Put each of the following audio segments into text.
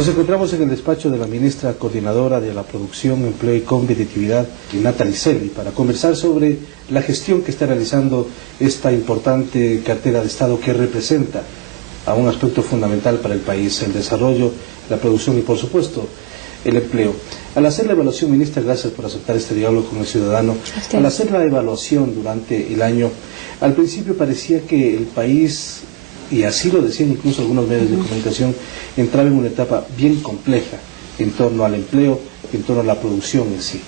Nos encontramos en el despacho de la ministra coordinadora de la Producción, Empleo y Competitividad, Natalie Selvi, para conversar sobre la gestión que está realizando esta importante cartera de Estado que representa a un aspecto fundamental para el país, el desarrollo, la producción y, por supuesto, el empleo. Al hacer la evaluación, ministra, gracias por aceptar este diálogo con el ciudadano. Al hacer la evaluación durante el año, al principio parecía que el país, y así lo decían incluso algunos medios de comunicación, entraba en una etapa bien compleja en torno al empleo, en torno a la producción en sí.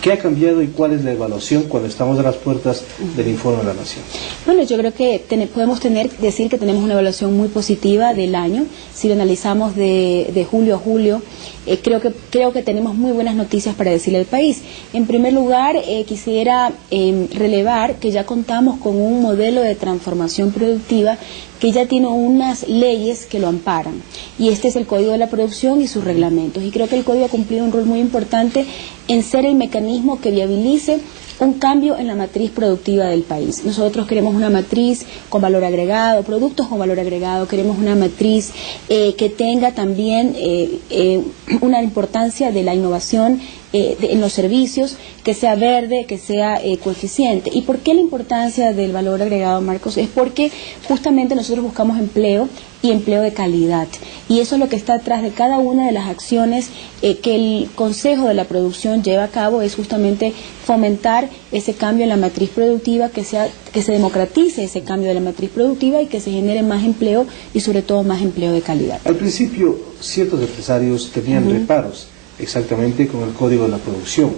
¿Qué ha cambiado y cuál es la evaluación cuando estamos a las puertas del informe de la Nación? Bueno, yo creo que podemos decir que tenemos una evaluación muy positiva del año. Si lo analizamos de julio a julio, creo que tenemos muy buenas noticias para decirle al país. En primer lugar, quisiera relevar que ya contamos con un modelo de transformación productiva que ya tiene unas leyes que lo amparan, y este es el Código de la Producción y sus reglamentos, y creo que el Código ha cumplido un rol muy importante en ser el mecanismo que viabilice un cambio en la matriz productiva del país. Nosotros queremos una matriz con valor agregado, productos con valor agregado, queremos una matriz que tenga también una importancia de la innovación en los servicios, que sea verde, que sea coeficiente. ¿Y por qué la importancia del valor agregado, Marcos? Es porque justamente nosotros buscamos empleo y empleo de calidad, y eso es lo que está detrás de cada una de las acciones que el Consejo de la Producción lleva a cabo, es justamente fomentar ese cambio en la matriz productiva, que se democratice ese cambio de la matriz productiva y que se genere más empleo y sobre todo más empleo de calidad. Al principio ciertos empresarios tenían reparos exactamente con el Código de la Producción,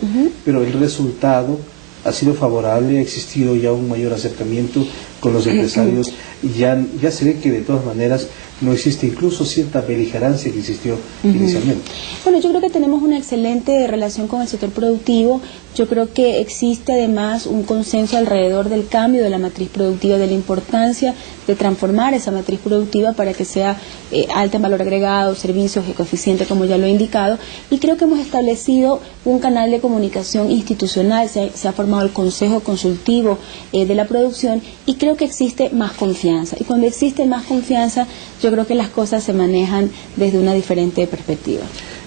pero el resultado ha sido favorable, ha existido ya un mayor acercamiento con los empresarios, y ya se ve que de todas maneras no existe incluso cierta beligerancia que existió inicialmente. Bueno, yo creo que tenemos una excelente relación con el sector productivo. Yo creo que existe además un consenso alrededor del cambio de la matriz productiva, de la importancia de transformar esa matriz productiva para que sea alta en valor agregado, servicios, coeficiente, como ya lo he indicado, y creo que hemos establecido un canal de comunicación institucional, se ha formado el Consejo Consultivo de la Producción, y creo que existe más confianza, y cuando existe más confianza, yo creo que las cosas se manejan desde una diferente perspectiva.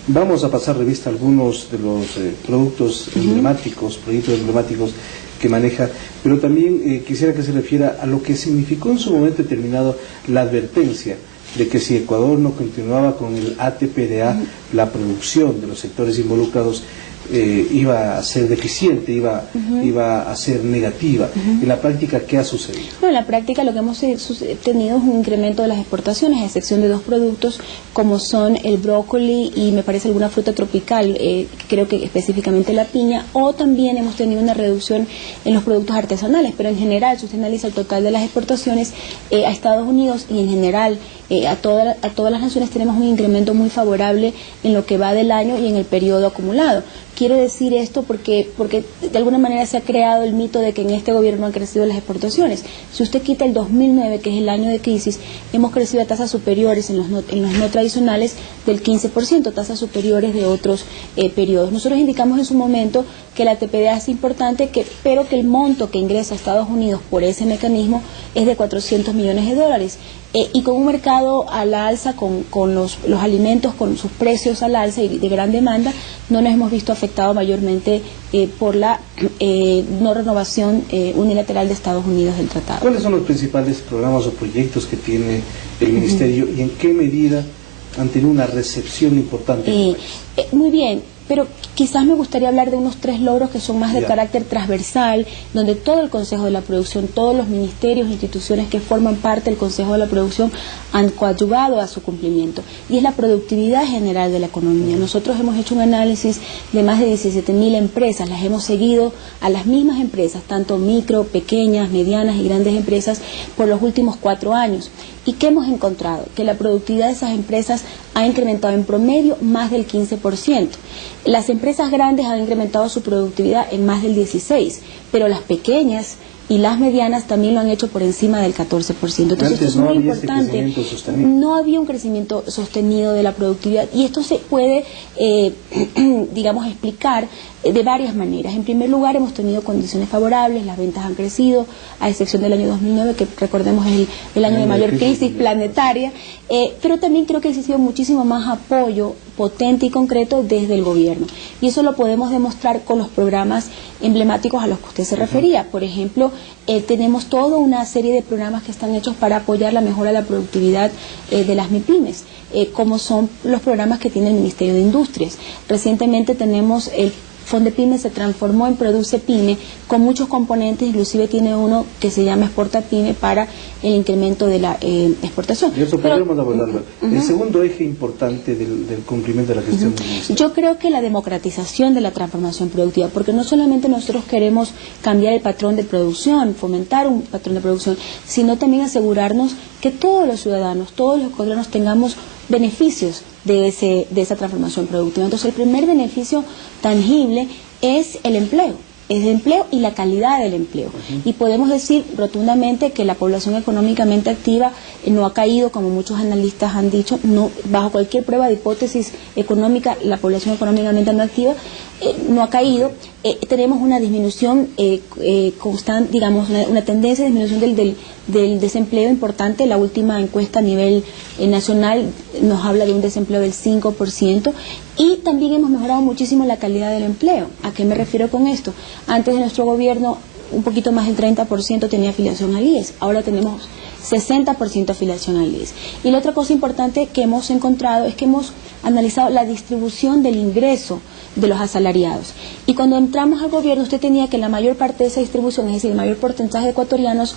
Vamos a pasar revista a algunos de los proyectos emblemáticos que maneja, pero también quisiera que se refiera a lo que significó en su momento determinado la advertencia de que si Ecuador no continuaba con el ATPDA, la producción de los sectores involucrados iba a ser deficiente, iba a ser negativa. En la práctica, ¿qué ha sucedido? Bueno, en la práctica lo que hemos tenido es un incremento de las exportaciones, a excepción de dos productos, como son el brócoli y me parece alguna fruta tropical, creo que específicamente la piña, o también hemos tenido una reducción en los productos artesanales, pero en general, si usted analiza el total de las exportaciones a Estados Unidos y en general a todas las naciones, tenemos un incremento muy favorable en lo que va del año y en el periodo acumulado. Quiero decir esto porque de alguna manera se ha creado el mito de que en este gobierno han crecido las exportaciones. Si usted quita el 2009, que es el año de crisis, hemos crecido a tasas superiores en los no tradicionales del 15%, tasas superiores de otros periodos. Nosotros indicamos en su momento que la TPDA es importante, pero que el monto que ingresa a Estados Unidos por ese mecanismo es de $400 millones. Y con un mercado a la alza, con los alimentos, con sus precios al alza y de gran demanda, no nos hemos visto afectados mayormente por la no renovación unilateral de Estados Unidos del tratado. ¿Cuáles son los principales programas o proyectos que tiene el Ministerio y en qué medida han tenido una recepción importante? Muy bien, pero quizás me gustaría hablar de unos 3 logros que son más de carácter transversal, donde todo el Consejo de la Producción, todos los ministerios e instituciones que forman parte del Consejo de la Producción han coadyuvado a su cumplimiento, y es la productividad general de la economía. Nosotros hemos hecho un análisis de más de 17.000 empresas, las hemos seguido a las mismas empresas, tanto micro, pequeñas, medianas y grandes empresas, por los últimos 4 años. ¿Y qué hemos encontrado? Que la productividad de esas empresas ha incrementado en promedio más del 15%. Las empresas grandes han incrementado su productividad en más del 16%, pero las pequeñas y las medianas también lo han hecho por encima del 14%. Entonces, esto es muy importante. No había un crecimiento sostenido de la productividad, y esto se puede, digamos, explicar de varias maneras. En primer lugar, hemos tenido condiciones favorables, las ventas han crecido, a excepción del año 2009, que recordemos es el año de mayor crisis planetaria, pero también creo que ha existido muchísimo más apoyo potente y concreto desde el gobierno. Y eso lo podemos demostrar con los programas emblemáticos a los que usted se refería. Por ejemplo, tenemos toda una serie de programas que están hechos para apoyar la mejora de la productividad de las MIPYMES, como son los programas que tiene el Ministerio de Industrias. Recientemente tenemos el Fondepyme se transformó en Produce Pyme con muchos componentes, inclusive tiene uno que se llama Exporta Pyme para el incremento de la exportación. Y eso podríamos abordarlo. El segundo eje importante del cumplimiento de la gestión del Ministerio. Yo creo que la democratización de la transformación productiva, porque no solamente nosotros queremos cambiar el patrón de producción, fomentar un patrón de producción, sino también asegurarnos que todos los ciudadanos, todos los ecuatorianos tengamos beneficios de esa transformación productiva. Entonces, el primer beneficio tangible es el empleo y la calidad del empleo. Y podemos decir rotundamente que la población económicamente activa no ha caído, como muchos analistas han dicho, no, bajo cualquier prueba de hipótesis económica, la población económicamente no activa no ha caído. Tenemos una disminución constante, digamos, una tendencia de disminución del desempleo importante. La última encuesta a nivel nacional nos habla de un desempleo del 5%, y también hemos mejorado muchísimo la calidad del empleo. ¿A qué me refiero con esto? Antes de nuestro gobierno, un poquito más del 30% tenía afiliación al IES, ahora tenemos 60% afiliación al IES. Y la otra cosa importante que hemos encontrado es que hemos analizado la distribución del ingreso de los asalariados. Y cuando entramos al gobierno, usted tenía que la mayor parte de esa distribución, es decir, el mayor porcentaje de ecuatorianos,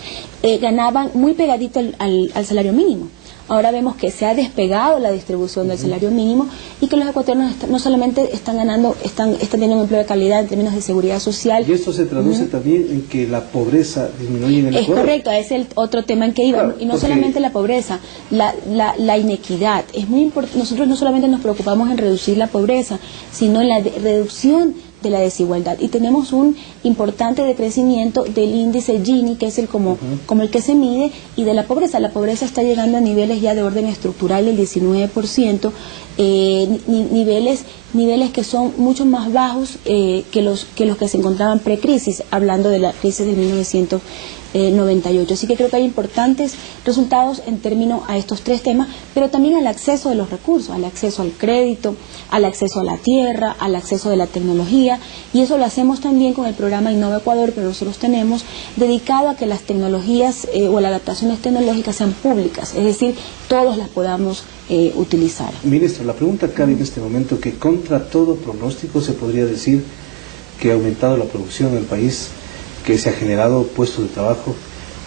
ganaban muy pegadito al salario mínimo. Ahora vemos que se ha despegado la distribución del salario mínimo, y que los ecuatorianos no solamente están ganando, están teniendo un empleo de calidad en términos de seguridad social. Y esto se traduce también en que la pobreza disminuye en el Ecuador. Es correcto, ese es el otro tema en que iba. Claro, y no solamente la pobreza, la inequidad. Es muy importante. Nosotros no solamente nos preocupamos en reducir la pobreza, sino en la reducción de la desigualdad, y tenemos un importante decrecimiento del índice Gini, que es el como el que se mide, y de la pobreza. La pobreza está llegando a niveles ya de orden estructural del 19%, niveles que son mucho más bajos que los que se encontraban precrisis, hablando de la crisis de 1998. Así que creo que hay importantes resultados en términos a estos tres temas, pero también al acceso de los recursos, al acceso al crédito, al acceso a la tierra, al acceso de la tecnología, y eso lo hacemos también con el programa Innova Ecuador que nosotros tenemos, dedicado a que las tecnologías o las adaptaciones tecnológicas sean públicas, es decir, todos las podamos utilizar. Ministro, la pregunta cabe en este momento que contra todo pronóstico se podría decir que ha aumentado la producción en el país, que se ha generado puestos de trabajo,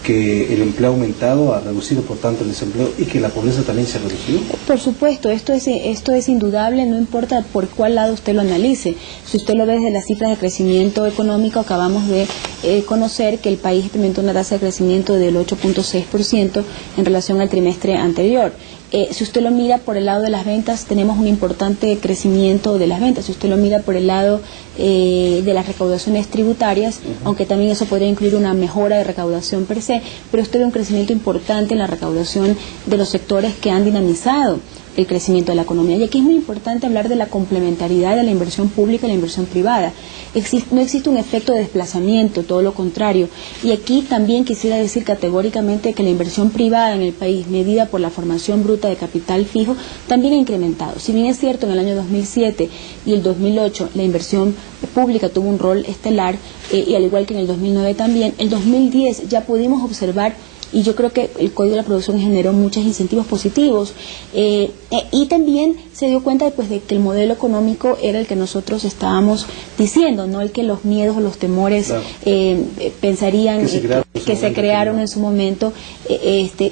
que el empleo ha aumentado, ha reducido por tanto el desempleo, y que la pobreza también se ha reducido. Por supuesto, esto es indudable, no importa por cuál lado usted lo analice. Si usted lo ve desde las cifras de crecimiento económico, acabamos de conocer que el país experimentó una tasa de crecimiento del 8.6% en relación al trimestre anterior. Si usted lo mira por el lado de las ventas, tenemos un importante crecimiento de las ventas. Si usted lo mira por el lado de las recaudaciones tributarias, aunque también eso podría incluir una mejora de recaudación per se, pero usted ve un crecimiento importante en la recaudación de los sectores que han dinamizado el crecimiento de la economía. Y aquí es muy importante hablar de la complementariedad de la inversión pública y la inversión privada. No existe un efecto de desplazamiento, todo lo contrario. Y aquí también quisiera decir categóricamente que la inversión privada en el país, medida por la formación bruta de capital fijo, también ha incrementado. Si bien es cierto, en el año 2007 y el 2008 la inversión pública tuvo un rol estelar, y al igual que en el 2009 también, en 2010 ya pudimos observar, y yo creo que el Código de la Producción generó muchos incentivos positivos, y también se dio cuenta después de que el modelo económico era el que nosotros estábamos diciendo, no el que los miedos o los temores pensarían que se crearon en su momento.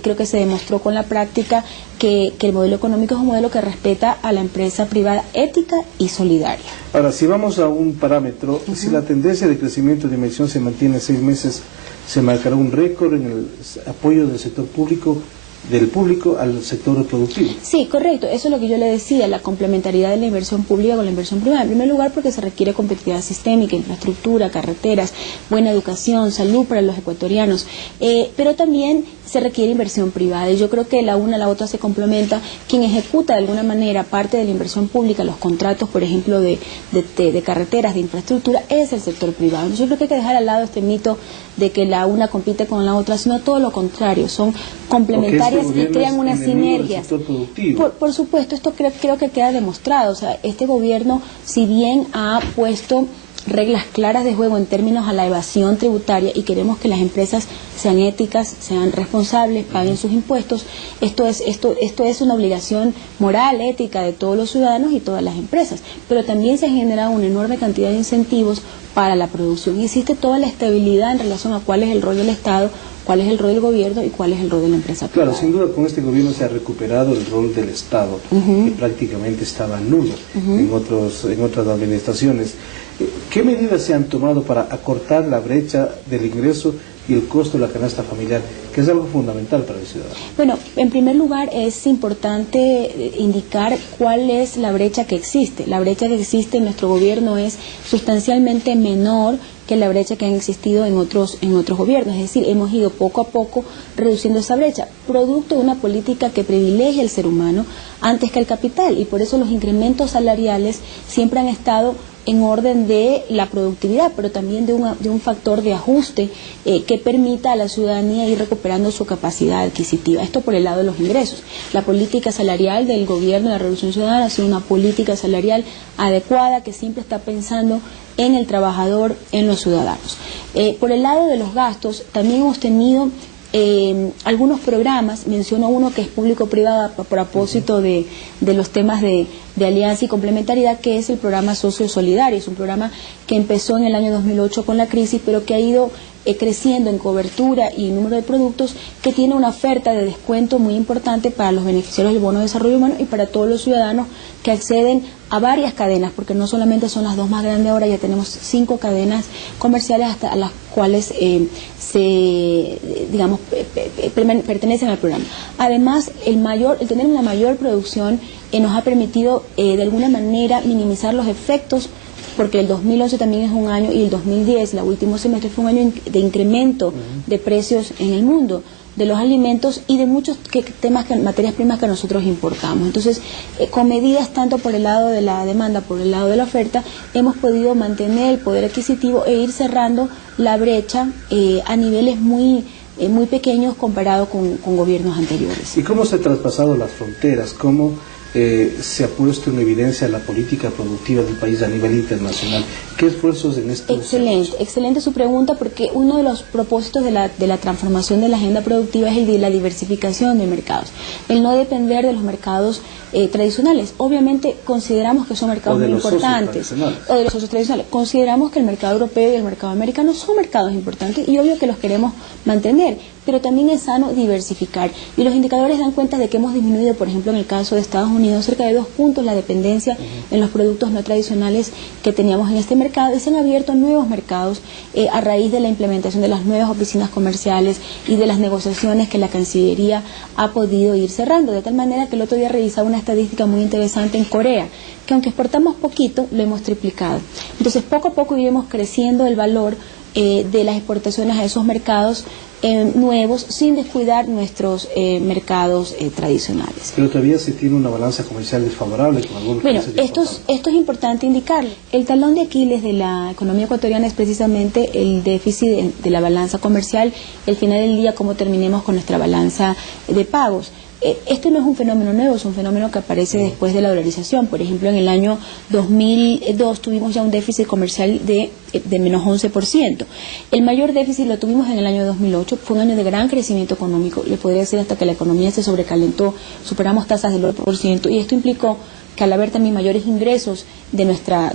Creo que se demostró con la práctica que el modelo económico es un modelo que respeta a la empresa privada ética y solidaria. Ahora, si vamos a un parámetro, si la tendencia de crecimiento de inversión se mantiene 6 meses, se marcará un récord en el apoyo del sector público del público al sector productivo. Sí, correcto. Eso es lo que yo le decía, la complementariedad de la inversión pública con la inversión privada. En primer lugar, porque se requiere competitividad sistémica, infraestructura, carreteras, buena educación, salud para los ecuatorianos, pero también se requiere inversión privada, y yo creo que la una a la otra se complementa. Quien ejecuta de alguna manera parte de la inversión pública, los contratos, por ejemplo, de carreteras, de infraestructura, es el sector privado. Entonces, yo creo que hay que dejar al lado este mito de que la una compite con la otra, sino todo lo contrario, son complementarias y crean unas sinergias. Por supuesto, esto creo que queda demostrado. O sea, este gobierno, si bien ha puesto reglas claras de juego en términos a la evasión tributaria, y queremos que las empresas sean éticas, sean responsables, paguen sus impuestos, esto es una obligación moral, ética de todos los ciudadanos y todas las empresas, pero también se ha generado una enorme cantidad de incentivos para la producción, y existe toda la estabilidad en relación a cuál es el rol del Estado, cuál es el rol del gobierno y cuál es el rol de la empresa privada. Claro, sin duda con este gobierno se ha recuperado el rol del Estado, que prácticamente estaba nulo en otras administraciones. ¿Qué medidas se han tomado para acortar la brecha del ingreso y el costo de la canasta familiar, que es algo fundamental para el ciudadano? Bueno, en primer lugar es importante indicar cuál es la brecha que existe. La brecha que existe en nuestro gobierno es sustancialmente menor que la brecha que han existido en otros gobiernos. Es decir, hemos ido poco a poco reduciendo esa brecha, producto de una política que privilegia al ser humano antes que al capital, y por eso los incrementos salariales siempre han estado en orden de la productividad, pero también de un factor de ajuste que permita a la ciudadanía ir recuperando su capacidad adquisitiva. Esto por el lado de los ingresos. La política salarial del gobierno de la Revolución Ciudadana ha sido una política salarial adecuada, que siempre está pensando en el trabajador, en los ciudadanos. Por el lado de los gastos, también hemos tenido algunos programas. Menciono uno que es público-privado a propósito de los temas de alianza y complementariedad, que es el programa Socio Solidario. Es un programa que empezó en el año 2008 con la crisis, pero que ha ido creciendo en cobertura y número de productos, que tiene una oferta de descuento muy importante para los beneficiarios del Bono de Desarrollo Humano y para todos los ciudadanos que acceden a varias cadenas, porque no solamente son las dos más grandes, ahora ya tenemos 5 cadenas comerciales hasta a las cuales pertenecen al programa. Además, el tener una mayor producción nos ha permitido de alguna manera minimizar los efectos, porque el 2011 también es un año, y el 2010, el último semestre, fue un año de incremento de precios en el mundo de los alimentos y de muchos materias primas que nosotros importamos. Entonces, con medidas tanto por el lado de la demanda, por el lado de la oferta, hemos podido mantener el poder adquisitivo e ir cerrando la brecha a niveles muy pequeños comparado con gobiernos anteriores. ¿Y cómo se han traspasado las fronteras? ¿Cómo se ha puesto en evidencia la política productiva del país a nivel internacional? ¿Qué esfuerzos en esto? Excelente su pregunta, porque uno de los propósitos de la transformación de la agenda productiva es el de la diversificación de mercados, el no depender de los mercados tradicionales. Obviamente consideramos que son mercados muy importantes, o de los socios tradicionales. Consideramos que el mercado europeo y el mercado americano son mercados importantes, y obvio que los queremos mantener, pero también es sano diversificar, y los indicadores dan cuenta de que hemos disminuido, por ejemplo, en el caso de Estados Unidos, cerca de 2 puntos la dependencia en los productos no tradicionales que teníamos en este mercado, y se han abierto nuevos mercados a raíz de la implementación de las nuevas oficinas comerciales y de las negociaciones que la Cancillería ha podido ir cerrando, de tal manera que el otro día revisaba una estadística muy interesante en Corea, que aunque exportamos poquito, lo hemos triplicado. Entonces, poco a poco iremos creciendo el valor de las exportaciones a esos mercados nuevos, sin descuidar nuestros mercados tradicionales. Pero todavía se tiene una balanza comercial desfavorable con algunos países. Esto es importante indicarlo. El talón de Aquiles de la economía ecuatoriana es precisamente el déficit de la balanza comercial, y al final del día cómo terminemos con nuestra balanza de pagos. Este no es un fenómeno nuevo, es un fenómeno que aparece después de la dolarización. Por ejemplo, en el año 2002 tuvimos ya un déficit comercial de menos 11%. El mayor déficit lo tuvimos en el año 2008, fue un año de gran crecimiento económico, le podría decir hasta que la economía se sobrecalentó, superamos tasas del 8%, y esto implicó que al haber también mayores ingresos de nuestra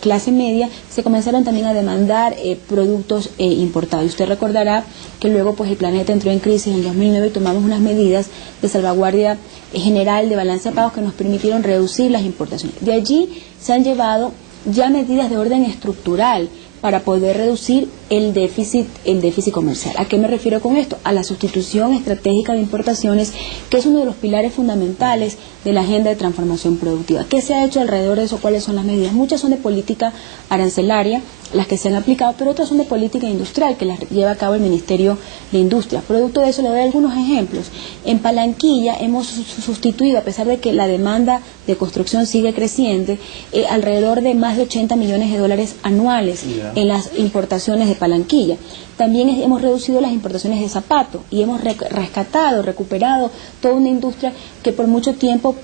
clase media, se comenzaron también a demandar productos importados. Y usted recordará que luego pues el planeta entró en crisis en 2009 y tomamos unas medidas de salvaguardia general de balance de pagos que nos permitieron reducir las importaciones. De allí se han llevado ya medidas de orden estructural para poder reducir el déficit comercial. ¿A qué me refiero con esto? A la sustitución estratégica de importaciones, que es uno de los pilares fundamentales de la agenda de transformación productiva. ¿Qué se ha hecho alrededor de eso? ¿Cuáles son las medidas? Muchas son de política arancelaria, las que se han aplicado, pero otras son de política industrial, que las lleva a cabo el Ministerio de Industria. Producto de eso le doy algunos ejemplos. En Palanquilla hemos sustituido, a pesar de que la demanda de construcción sigue creciente, alrededor de más de 80 millones de dólares anuales en las importaciones de Palanquilla. También hemos reducido las importaciones de zapatos y hemos recuperado toda una industria que por mucho tiempo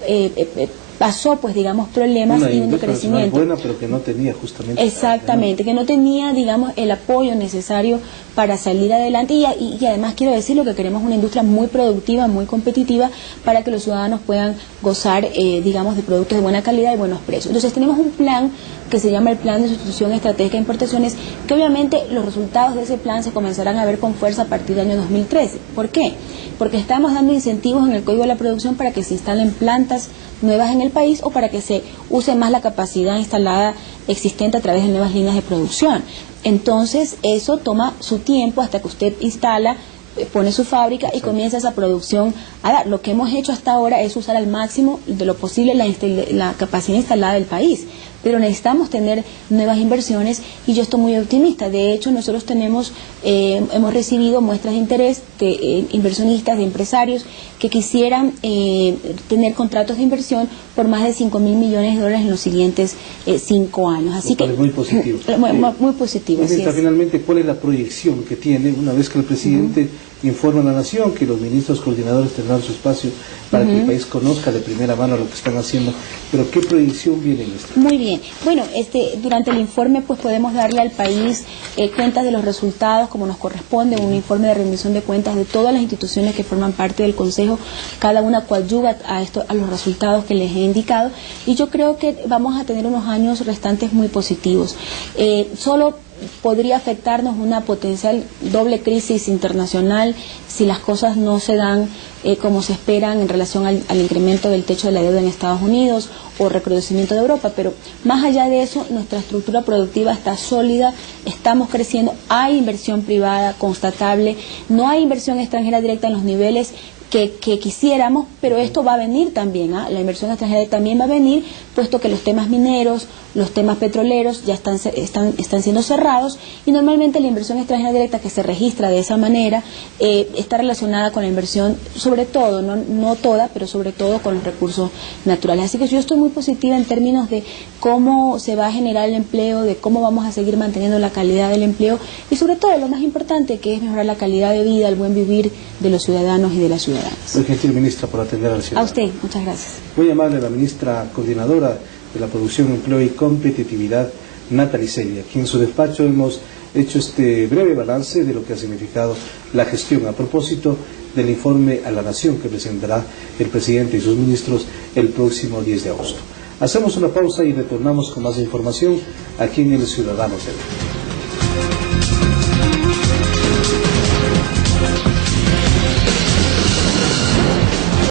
pasó, pues digamos, problemas y un crecimiento. Buena, pero que no tenía justamente. Exactamente, que no tenía, digamos, el apoyo necesario para salir adelante y además quiero decirlo que queremos una industria muy productiva, muy competitiva para que los ciudadanos puedan gozar, digamos, de productos de buena calidad y buenos precios. Entonces tenemos un plan que se llama el Plan de Sustitución Estratégica de Importaciones, que obviamente los resultados de ese plan se comenzarán a ver con fuerza a partir del año 2013. ¿Por qué? Porque estamos dando incentivos en el Código de la Producción para que se instalen plantas nuevas en el país o para que se use más la capacidad instalada existente a través de nuevas líneas de producción. Entonces eso toma su tiempo hasta que usted instala, pone su fábrica y comienza esa producción a dar. Lo que hemos hecho hasta ahora es usar al máximo de lo posible la capacidad instalada del país, pero necesitamos tener nuevas inversiones y yo estoy muy optimista. De hecho, nosotros hemos recibido muestras de interés de inversionistas, de empresarios que quisieran tener contratos de inversión por más de 5.000 millones de dólares en los siguientes 5 años. Así que muy positivo. Muy positivo. Finalmente, ¿cuál es la proyección que tiene una vez que el presidente informa a la nación, que los ministros coordinadores tendrán su espacio para que el país conozca de primera mano lo que están haciendo? Pero ¿qué proyección viene en esto? Muy bien. Bueno, durante el informe pues podemos darle al país cuentas de los resultados como nos corresponde, un informe de rendición de cuentas de todas las instituciones que forman parte del Consejo, cada una coadyuva a los resultados que les he indicado y yo creo que vamos a tener unos años restantes muy positivos. Solo podría afectarnos una potencial doble crisis internacional si las cosas no se dan como se esperan en relación al incremento del techo de la deuda en Estados Unidos o recrudecimiento de Europa, pero más allá de eso nuestra estructura productiva está sólida, estamos creciendo, hay inversión privada constatable, no hay inversión extranjera directa en los niveles que quisiéramos, pero esto va a venir también, la inversión extranjera también va a venir, puesto que los temas mineros, los temas petroleros ya están siendo cerrados y normalmente la inversión extranjera directa que se registra de esa manera está relacionada con la inversión, sobre todo, no toda, pero sobre todo con los recursos naturales. Así que yo estoy muy positiva en términos de cómo se va a generar el empleo, de cómo vamos a seguir manteniendo la calidad del empleo y sobre todo lo más importante que es mejorar la calidad de vida, el buen vivir de los ciudadanos y de las ciudadanas. Muy gentil, ministra, por atender al ciudadano. A usted, muchas gracias. Muy amable la ministra coordinadora de la Producción, Empleo y Competitividad, Natalie Celia, aquí en su despacho hemos hecho este breve balance de lo que ha significado la gestión a propósito del informe a la Nación que presentará el presidente y sus ministros el próximo 10 de agosto. Hacemos una pausa y retornamos con más información aquí en El Ciudadano TV.